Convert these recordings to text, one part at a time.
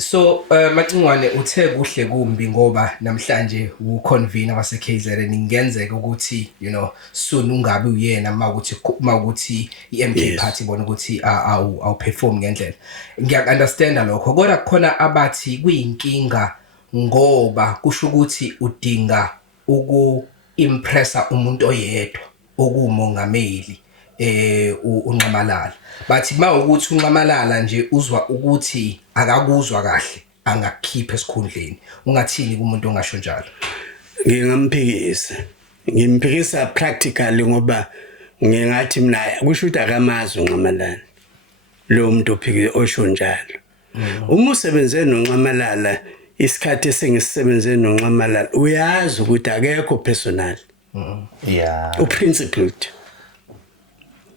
So Macingwane uthe kuhle kumbi ngoba namhlanje uconvener wase KZN ingenzeka ukuthi soon ungabe uyena mawukuthi iMK party bona ukuthi awu perform ngendlela. Ngiyakunderstanda lokho kodwa khona abathi kuyinkinga ngoba kusho ukuthi udinga impressa umuntu oyedwa okumongameli uNxamalala bathi mawukuthi uNxamalala nje uzwa ukuthi akakuzwa kahle angakukhipha esikhundleni ungathini kumuntu ongasho njalo. Ngimphikisa practically ngoba ngingathi mina kusho ukuthi akamazi uNxamalala lo muntu ophike osho njalo. Uma usebenze noNxamalala isikhathi esengisisebenze noNxamalala uyazi ukuthi akekho personal. Uprincipled.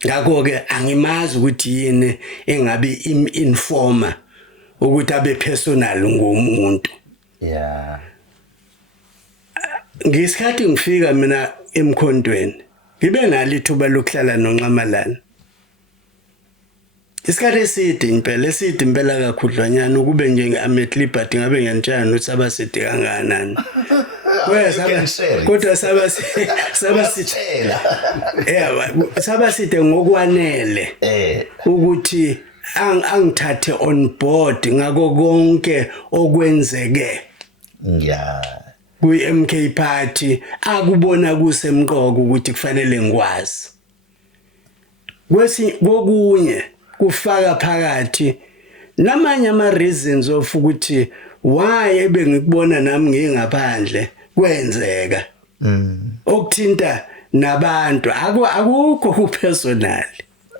Ngakho ke angimazi ukuthi yini engabe informer ukuthi abe personal ngomuntu. Ngesikhathi ngifika mina emkhondweni ngibe nalo ithuba lokuhlala noNxamalala. Isikhathi eside impela kakhudlwanyana ukube nje amet liberty ngabe ngiyanitshaya nokuthi sabaside kangakanani. Kodwa sabasithela. Sabaside ngokwanele ukuthi angithathe on board ngako konke okwenzeke. Kwi-MK party akubona kusemqoko ukuthi kufanele ngikwazi. Kokunye kufaka phakathi namanye ama reasons of ukuthi why ebengikubona nami ngingaphandle kwenzeka. Okuthinta nabantu akukho ku personal.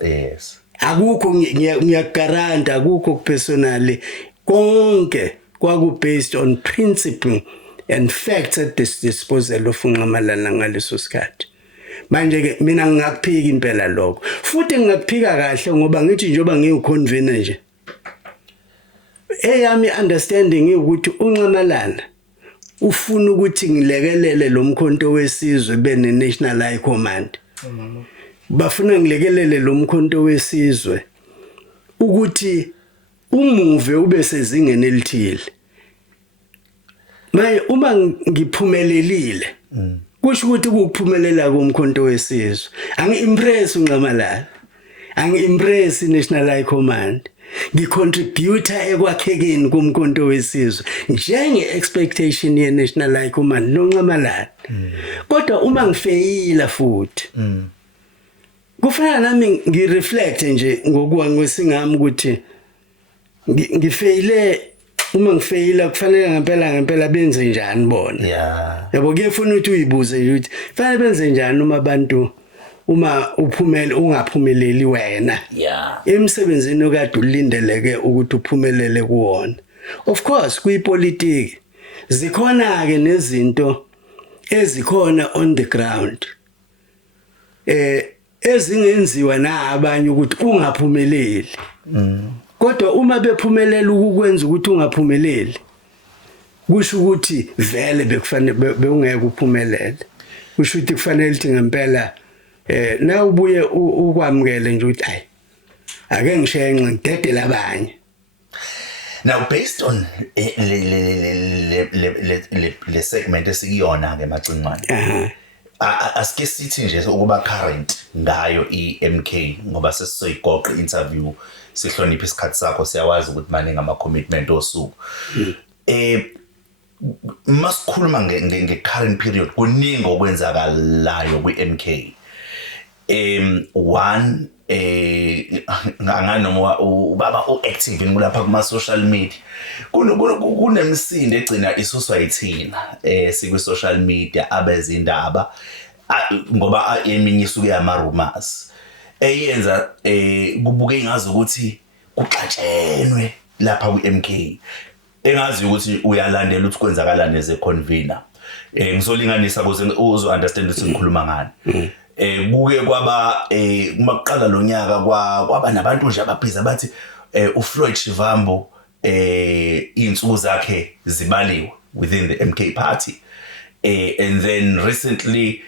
Yes. Akukho ngiyagaranta akukho ku personal konke kwaku based on principle and facts at this disposal of uNxamalala ngaleso sikhathi. Manje ke mina ngingakuphika impela lokho. Futhi ngingakuphika kahle ngoba ngithi njoba ngiuconvener nje. Eyami understanding ukuthi uNxamalala ufuna ukuthi ngilekelele lo mkhonto wesizwe bene National High Command. Bafuna ngilekelele lo mkhonto wesizwe ukuthi umuve ube sezingeni elithile. Manje uma ngiphumelelile kusho ukuthi ukuphumelela komkhonto wesizwe angi-impress uNxamalala angi-impress iNational High Command ngicontributor ekwakhekeni komkhonto wesizwe njenge-expectation ye-National High Command noNxamalala. Kodwa uma ngifeyila futhi kufanele nami ngireflect nje ngokwesingami ukuthi ngifeyile. Uma ngifeyila kufanele ngempela benze njani bona. Yabo kuyefuna ukuthi uyibuze ukuthi kufanele benze njani uma abantu uma ungaphumeleli wena. Emsebenzini okade ulindeleke ukuthi uphumelele kuwona. Of course kuyipolitiki zikhona ke nezinto ezikhona on the ground. Ezingenziwa na abanye ukuthi ungaphumeleli. Kodwa uma bephumelela ukukwenza ukuthi ungaphumeleli kusho ukuthi vele bekufanele beungeke uphumelele. Kusho ukuthi kufanele ukuthi ngempela na ubuye ukwamukele nje ukuthi hayi ake ngishenxe ngidedele abanye. Now based on le segment esikuyona ke Macingwane. Asike sithi nje ukuba current ngayo iMK ngoba sesizoyigoqa interview sihlonipha isikhathi sakho siyawazi ukuthi maningi ama commitment osuku. Masikhuluma nge-current period kuningi okwenzakalayo kwi-MK. One nganoma ubaba o-active ngulapha kuma social media kunemisindo egcina isuswa yithina sikwi social media abezindaba ngoba eminye isuke yama rumors eyenza kubuke ingazi ukuthi kuxatshenwe lapha kwi-MK engazi ukuthi uyalandela ukuthi kwenzakalani as a convener. Ngizolinganisa ukuze uzo understand ukuthi ngikhuluma ngani. Kuke kwaba uma kuqala lo nyaka kwaba nabantu nje ababhiza bathi uFloyd Shivambu insuku zakhe zibaliwe within the MK party. And then recently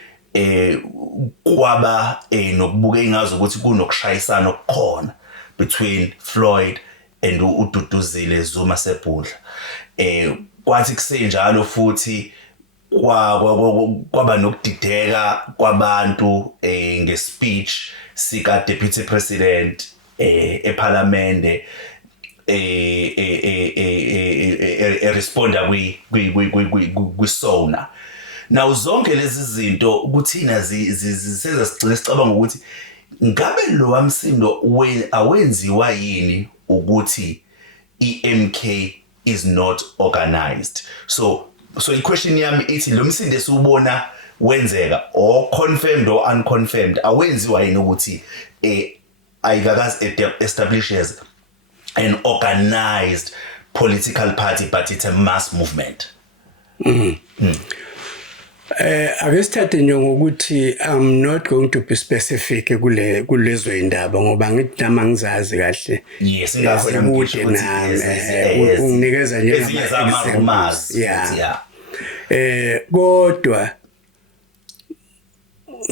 kwaba nokubuka ingazi ukuthi kunokushayisana okukhona between Floyd and uDuduzile Zuma Sebhudla kwathi kusenjalo futhi kwaba nokudideka kwabantu ngespeech sika deputy president eParliament responda kwisona. Now zonke lezi zinto kuthina zisenza sigcine sicabanga ukuthi ngabe lo wamsindo awenziwa yini ukuthi iMK is not organized. So i-question yami ithi lo msindo esubona wenzeka or confirmed or unconfirmed awenziwa yini ukuthi ayikakazi establishes an organized political party but it's a mass movement. Ake sithathe nje ngokuthi I'm not going to be specific kulezo indaba ngoba ngithi nama ngizazi kahle. Yes, ngakhona ngisho ukuthi unginikeza nje ama-rumors. Yeah. Kodwa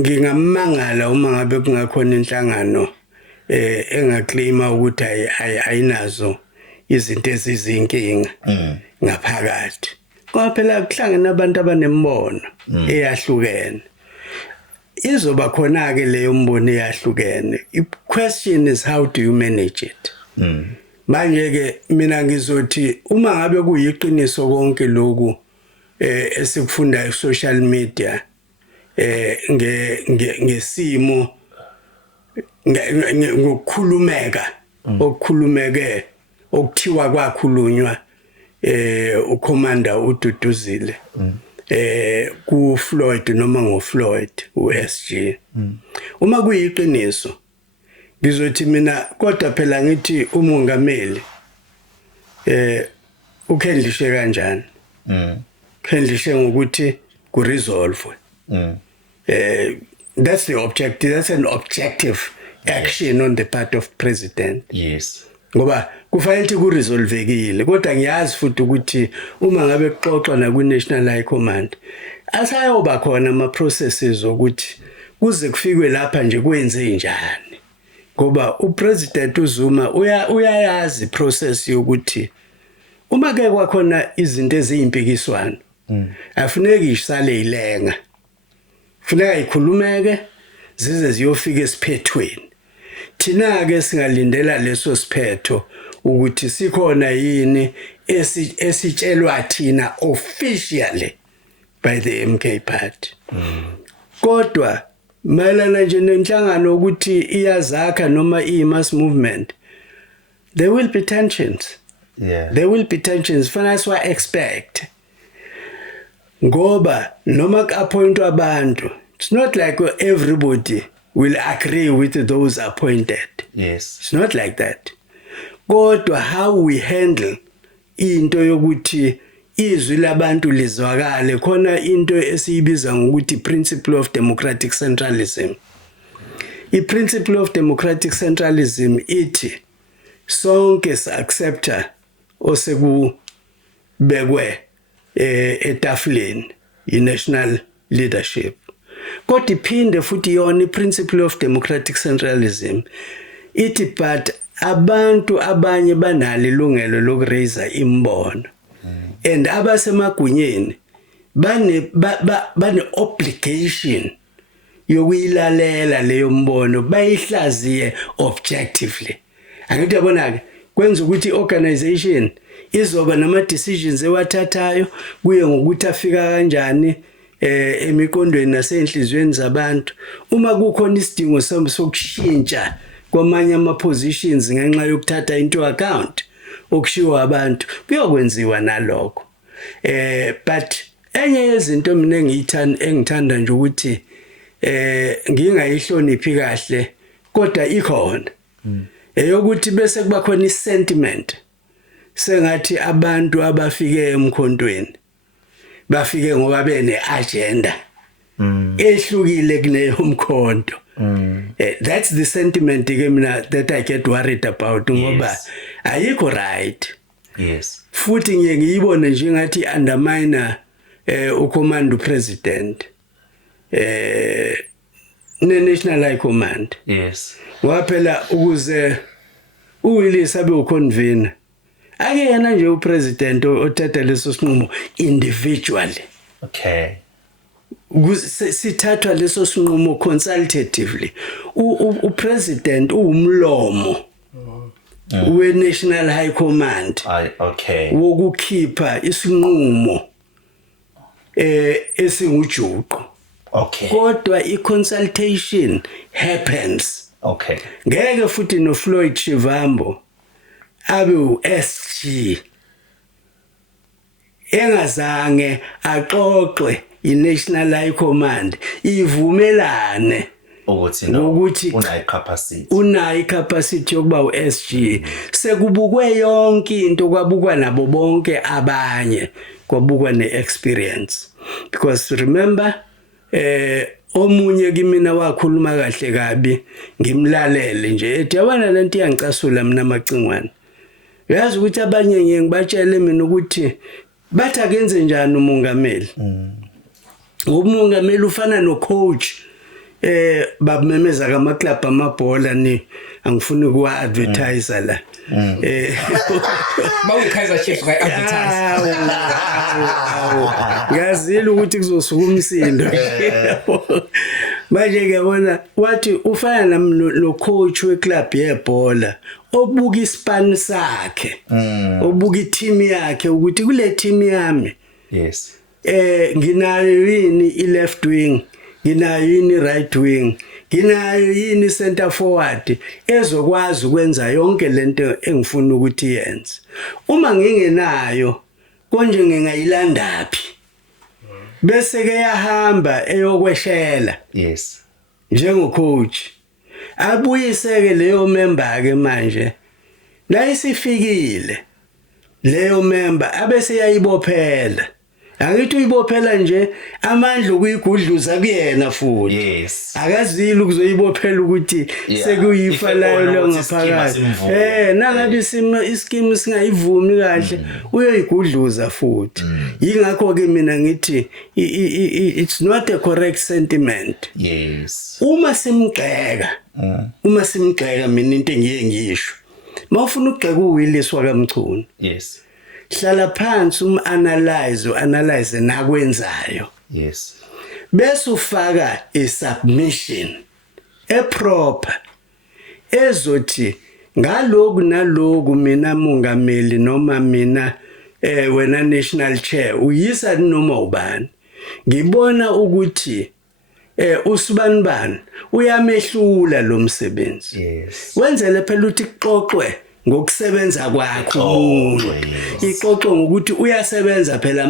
ngingamangala uma ngabe kungakhona inhlangano engaclaima ukuthi ayinazo izinto ezizinkinga ngaphakathi. Ngoba phela kuhlangene abantu abanembono eyahlukene. Izoba khona ke leyo mbono eyahlukene. The question is how do you manage it? Manje ke mina ngizothi uma ngabe kuyiqiniso konke lokhu esikufunda e-social media ngesimo ngokukhulumeka okukhulumeke okuthiwa kwakhulunywa uCommander uDuduzile ku Floyd noma ngo Floyd uSG uma kuyiqiniso ngizothi mina kodwa phela ngithi umongameli ukhendlishe kanjani khendlishe ngokuthi ku resolve that's the objective, that's an objective action on the part of president. Yes. Ngoba kufanele ku resolvekile kodwa ngiyazi futhi ukuthi uma ngabe kuxoxwa na ku National High Command asayoba khona ama processes ukuthi kuze kufikwe lapha nje kwenze njani ngoba upresident uZuma uyayazi process yokuthi uma ke kwakhona izinto eziyimpikiswano afuneki isale ilenga funeka ikhulumeke zize ziyofika esiphethweni. Thina ke singalindela leso siphetho ukuthi sikhona yini esitshelwa thina officially by the MK party. Kodwa mayelana nje nenhlangano ukuthi iyazakha noma mass movement, there will be tensions. There will be tensions. Fanele wa expect. Ngoba noma ku-appointwa abantu, it's not like everybody will agree with those appointed. Yes. It's not like that. Kodwa how we handle into yokuthi izwi labantu lizwakale khona into esiyibiza ngokuthi principle of democratic centralism. I-principle of democratic centralism ithi sonke si-accepta osekubekwe etafuleni i-national leadership. Kodwa iphinde futhi yona i-principle of democratic centralism ithi but abantu abanye banalo ilungelo lokuraise imbono and abasemagunyeni bane obligation yokuyilalela leyo mbono bayihlaziye objectively. Angithi yabona ke kwenza ukuthi i-organization izoba nama decisions ewathathayo kuye ngokuthi afika kanjani emiqondweni nasenhlizweni zabantu. Uma kukhona isidingo sokushintsha kwamanye ama positions ngenxa yokuthatha into account okushiwa abantu kuyokwenziwa nalokho. But enye yezinto mina engithanda nje ukuthi ngingayihloniphi kahle kodwa ikhona eyokuthi bese kuba khona isentiment sengathi abantu abafike emkhontweni bafike ngoba bene agenda ehlukile kuleyo mkhonto. That's the sentiment ke mina that I get worried about ngoba ayikho right. Yes. Futhi ngiyibone nje ngathi undermine uCommander president ne National High Command. Yes. Waphela ukuze uWillis abe uconvener akuyena nje upresident othatha leso sinqumo individually. Okay. Sithathwa leso sinqumo consultatively. Upresident uwumlomo we National High Command. Okay. Wokukhipha isinqumo esingujuqu. Okay. Kodwa i-consultation happens. Okay. Ngeke futhi no Floyd Shivambu abe uSG engazange axoxe i-National High Command ivumelane ukuthi unayo capacity yokuba uSG. Sekubukwe yonke into kwabukwa nabo bonke abanye kwabukwa neexperience, because remember omunye kimina wakhuluma kahle kabi ngimlalele nje ethi yabona lento iyangicasula mina Macingwane. Uyazi ukuthi abanye ngibatshele mina ukuthi bathi akenze njani umongameli. Umongameli ufana no coach babememeza kama club amabhola ni angifuni ukuwa advertise la. Mawu Kaizer Chiefs ngai advertise. Ngazile ukuthi kuzosuka umsindo. Manje ngiyabona wathi ufana no coach we club yebhola obuka ispan sakhe. Obuka i-team yakhe ukuthi kule team yami. Yes. Nginayo yini i-left wing, nginayo yini right wing, nginayo yini center forward ezokwazi ukwenza yonke lento engifuna ukuthi yenze. Uma ngingenayo konje ngingayilandaphi bese ke yahamba eyokweshela. Yes. Njengo coach abuyiseke leyo member ke manje la isifikile leyo member abese yayibophela. Angithi uyibophela nje amandla ukuyigudluza kuyena futhi. Yes. Akazili ukuzoyibophela ukuthi sekuyifa layo ngaphakathi. Nangabe ischeme singayivumi kahle uyoyigudluza futhi. Yingakho ke mina ngithi it's not a correct sentiment. Yes. Uma simgxeka mina into engiye ngisho. Mawufuna ukugxeka uWillis wakamchunu. Yes. Hlala phansi analyze nakwenzayo. Yes. Bese ufaka isubmission proper ezothi ngaloku naloku mina mongameli noma mina wena national chair uyisa noma ubani ngibona ukuthi usibanibani uyamehlula lo msebenzi. Yes. Wenzele phela uthi kuxoxwe ngokusebenza kwakho. Ixoxo ngokuthi uyasebenza phela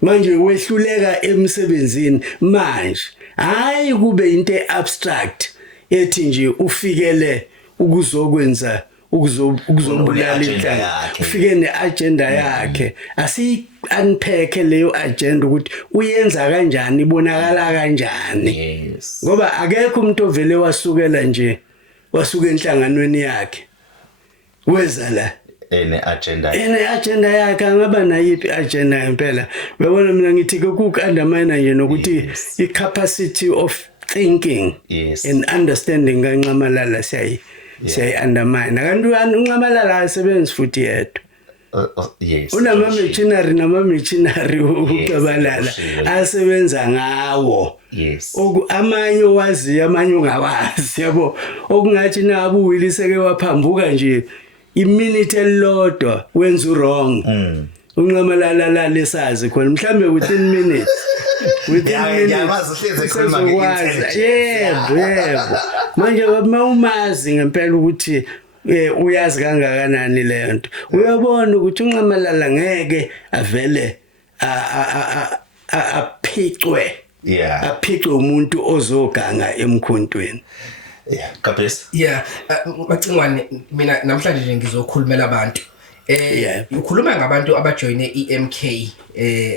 manje wehluleka emsebenzini manje, hayi kube into abstract ethi nje ufikele ukuzokwenza ukuzobulala inhlanga, ufike neagenda yakhe. Asi-unpack leyo agenda ukuthi uyenza kanjani, ibonakala kanjani. Yes. Ngoba akekho umuntu ovele wasukela nje wasuka enhlanganweni yakhe weza la agenda yakhe angaba nayipi agenda empela. Uyabona mina ngithi ku-undermine nje nokuthi i-capacity of thinking and understanding kaNcamalala siyayi-undermine. Kanti uNcamalala asebenzi futhi yedwa. Yes. Nama-machinery uCabalala asebenza ngawo. Yes. Amanye owaziyo amanye ungawazi yabo. Okungathi nabo uWillis eke waphambuka nje iminute elilodwa wenza wrong. uNcamalala la lesazi khona mhlambe within minutes yebo manje umazi ngempela ukuthi uyazi kangakanani lento uyabona ukuthi uNcamalala ngeke avele aphicwe aphicwe umuntu ozoganga emkhontweni. Kapes. Macingwane mina namhlanje nje ngizokhulumela abantu. Ukhuluma ngabantu abajoyine EMK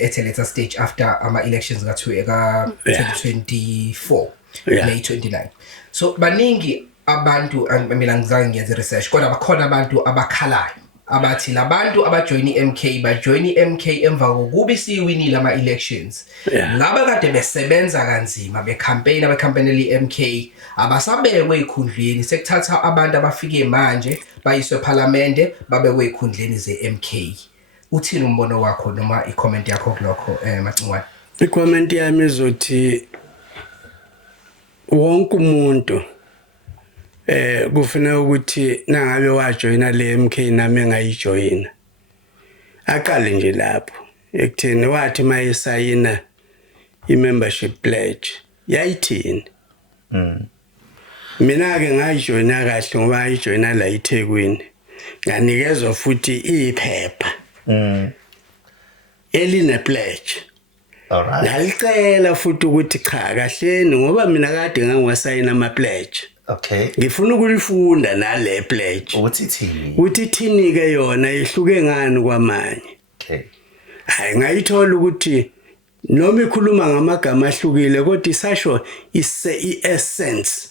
at a later stage after ama elections ka 2024 May 29. So baningi abantu mina ngizange ngiyenze research kodwa bakhona abantu abakhalayo abathi labantu abajoin iMK bajoin iMK emva kokuba isiwinile ama elections laba kade besebenza kanzima becampaign iMK abasabekwe ekhundleni sekuthatha abantu abafike manje bayiswe eParliament babekwe ekhundleni zeMK. Uthini umbono wakho noma icomment yakho kulokho Macingwane? Icomment yami izothi wonke umuntu kufanele ukuthi nangabe wajoyina le MK nami engayijoyina aqale nje lapho ekutheni wathi mayesayina i-membership pledge yayithini. Mina ke ngayijoyina kahle ngoba ngayijoyina la eThekwini nganikezwa futhi iphepha eline pledge. Alright. Ngalicela futhi ukuthi cha kahleni ngoba mina kade ngangiwasayina ama pledge. Okay. Ngifuna ukulifunda nale pledge. Uthi thini ke yona ihluke ngani kwamanye. Okay. Hayi ngayithola ukuthi noma ikhuluma ngamagama ahlukile kodwa isasho i-essence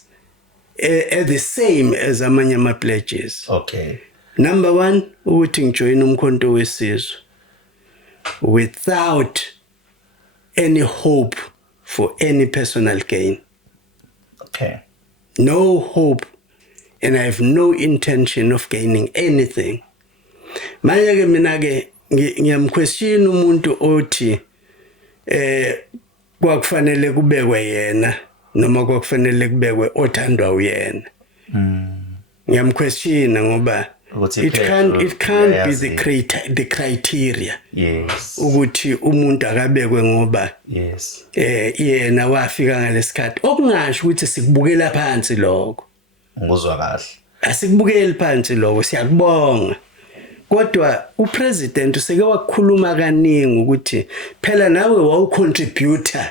the same as amanye ama pledges. Okay. Number 1 ukuthi ngijoin umkhonto wesizwe without any hope for any personal gain. Okay. No hope, and I have no intention of gaining anything. Manje ke mina ke ngiyamquestion umuntu othi kwakufanele kubekwe yena noma kwakufanele kubekwe othandwa uyena. Ngiyamquestion ngoba it can't be the criteria. Yes. Ukuthi umuntu akabekwe ngoba yes. Yena wafika ngalesikhathi okungasho ukuthi sikubukela phansi lokho. Ngizwa kahle. Asikubukeli phansi lokho siyakubonga. Kodwa upresident useke wakukhuluma kaningi ukuthi phela nawe wawucontributor.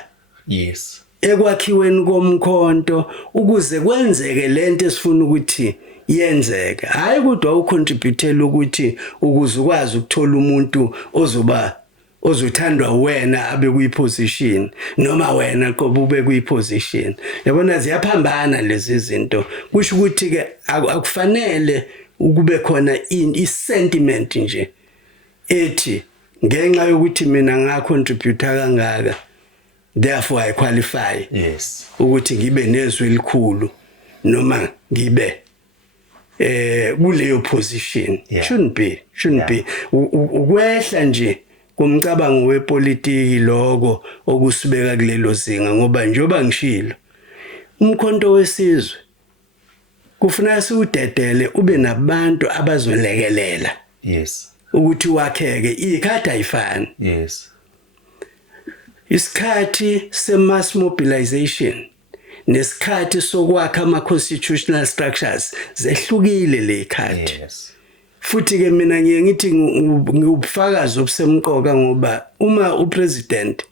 Yes. Ekwakhiweni komkhonto ukuze kwenzeke lento esifuna ukuthi yenzeke. Hayi kodwa ucontributela ukuthi ukuze ukwazi ukuthola umuntu ozothandwa wena abe kuyiposition noma wena qobe ube kuyiposition. Yabona ziyaphambana lezi zinto. Kusho ukuthi ke akufanele ukube khona i-sentiment nje ethi ngenxa yokuthi mina ngacontribute kangaka therefore I qualify. Yes. Ukuthi ngibe nezwi elikhulu noma ngibe kuleyo position. Shouldn't be. Ukwehla nje kumcabango wepolitiki lokho okusibeka kulelo zinga ngoba njoba ngishilo umkhonto wesizwe kufanele siudedele ube nabantu abazolekelela. Yes. Ukuthi wakheke ikhadi ayifani. Yes. Isikhathi se-mass mobilization nesikhathi sokwakha ama-constitutional structures zehlukile le khadi. Yes. Futhi ke mina ngithi ngubufakazi obusemqoka ngoba uma upresident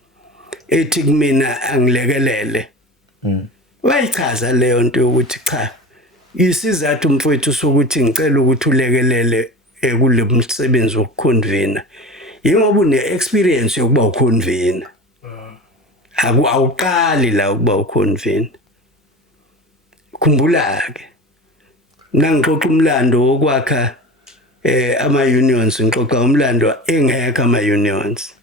ethi kumina angilekelele wayichaza leyo nto ukuthi cha isizathu mfowethu sokuthi ngicela ukuthi ulekelele kule msebenzi wokuconvene yingoba une-experience yokuba uconvene. Awuqali la ukuba uconvene. Khumbula-ke nangixoxa umlando wokwakha ama-unions ngixoxa umlando engekho ama-unions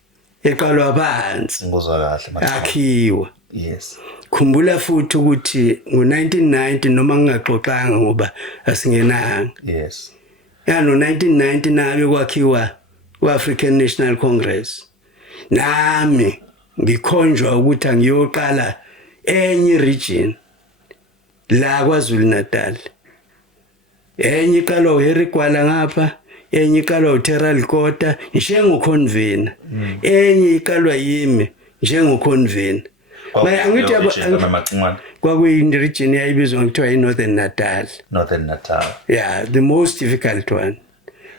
eqalwa phansi Ngizwa kahle akhiwa. Yes. Khumbula futhi ukuthi ngo-1990 noma ngingaxoxanga ngoba asingenanga. Yes. No-1990 nabe kwakhiwa u-African National Congress. Nami ngikhonjwa ukuthi angiyoqala enye region la KwaZulu Natal. Enye iqalwa uHarry Gwala ngapha, enye iqalwa uTerrell Kota njengoconvener. Enye iqalwa yimi njengoconvener. Manje angithi Macingwane kwakuyini region yayibizwa ngithiwa iNorthern Natal. Northern Natal. Yeah, the most difficult one.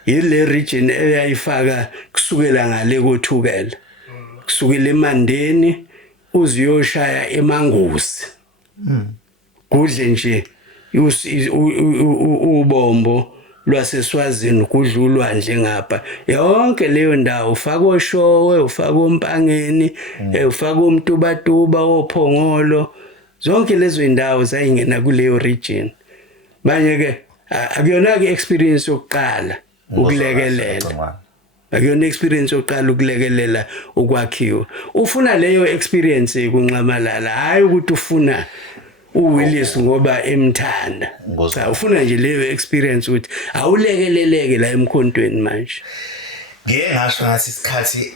Yile region eyayifaka kusukela ngale kothukela. Kusukela eMandeni uziyoshaya eMangusi. Kudle nje ubombo lwaseSwazini kudlulwa nje ngapha. Yonke leyo ndawo ufaka oShowe, ufaka oMpangeni, ufaka uMtubatuba oPhongolo. Zonke lezo indawo zayingena kuleyo region. Manje ke akuyona ke experience yokuqala ukulekelela. Akuyona experience yokuqala ukulekelela ukwakhiwa. Ufuna leyo experience kunxamalala, hayi ukuthi ufuna uWillis ngoba emthanda. Cha, ufuna nje leyo experience ukuthi awulekeleleke la emkhontweni manje. Ngeke ngasho ngathi isikhathi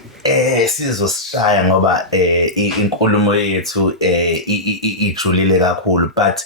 sizosishaya ngoba inkulumo yethu ijulile kakhulu, but